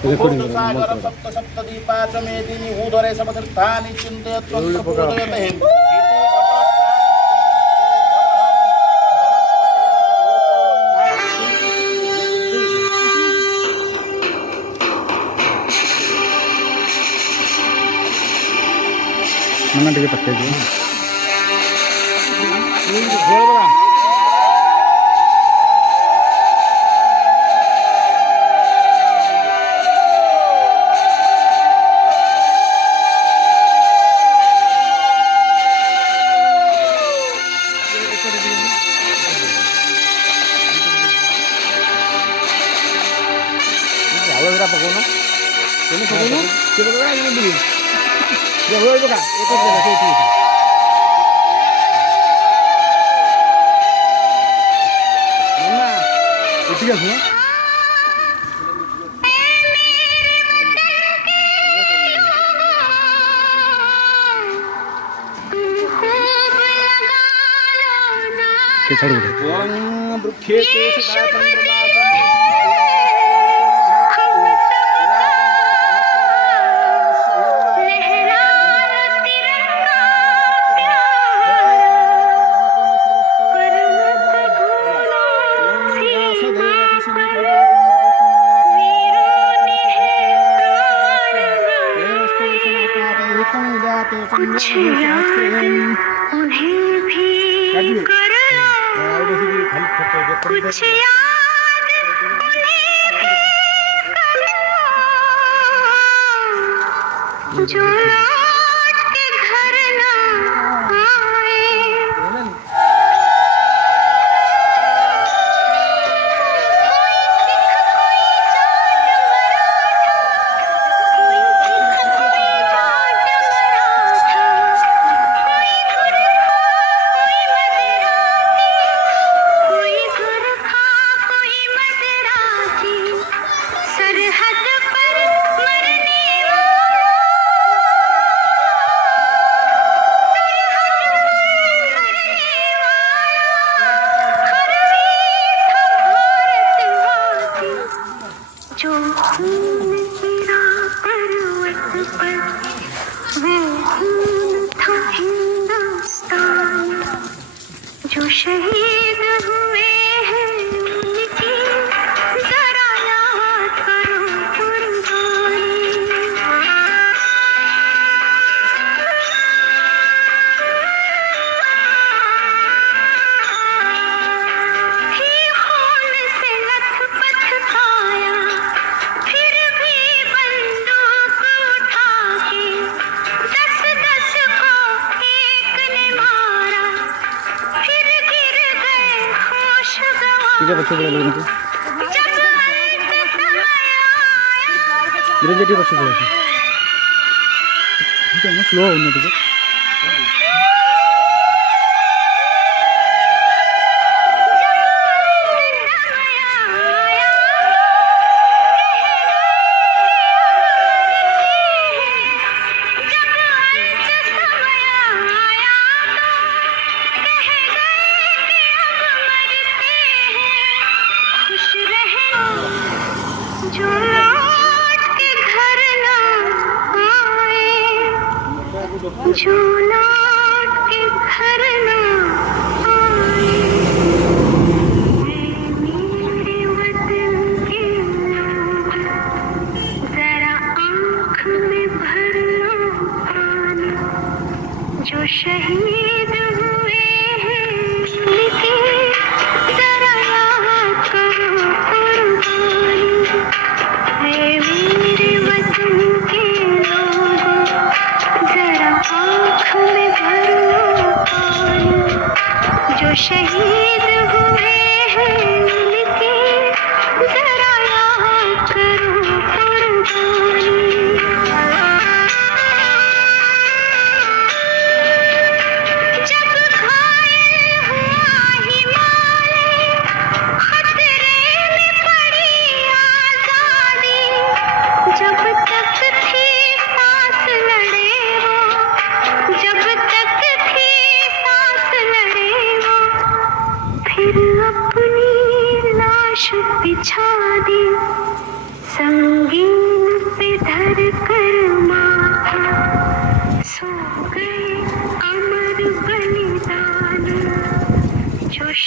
सागर सप्त सप्त दीपाच मेदिनी उदरे समतीर्थानि चिन्तयत्वं mana dia pakai dulu. Berapa kono? Ini kono? Kita berapa ini beli? Ya boleh bukan? Itu sudah saya itu. Mana? Itu kan semua? Kita cari dulu. Wang berkheti sudah pemberlakuan. कुछ याद उन्हें भी करो, कुछ याद उन्हें भी करो, जो लौट के घर ना आए। जो खून गिरा पर्वत पर वो खून था हिंदुस्तान, जो शहीद हुए हैं उनकी जरा याद करो कुर्बानी। ठीक है बच्चों बड़े लोगों को धीरे बच्चों बड़े ठीक है ना स्लो होना ठीक है। जो लौट के घर ना आए, जो लौट के घर ना आए, मेरे वतन के लोग जरा आँख में भर लो पानी, जो शहीद हुए हैं उनकी जरा याद करो कुर्बानी। मेरे वतन के लोगों जरा आँख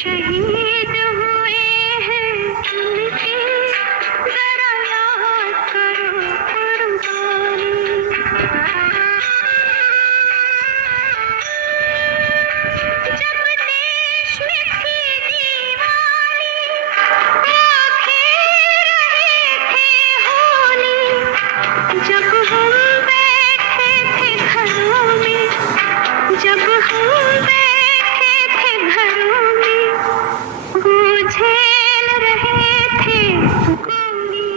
शहीद हुए हैं उनकी जरा याद करो कुर्बानी। जब देश में थी दीवानी वो खेल रहे थे होली, जब हम बैठे थे घरों में, जब हम बैठे थे घरों में, वो झेल रहे थे गोली।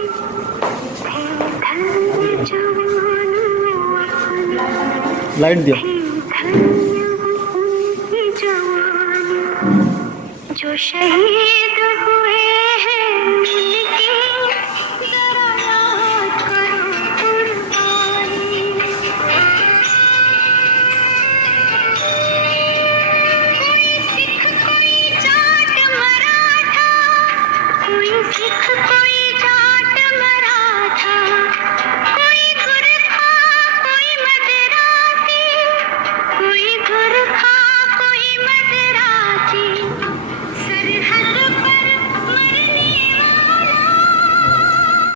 थे धन्य जवानों अपने, लाइट दिया थे धन्य उनकी जवानी, जो शहीद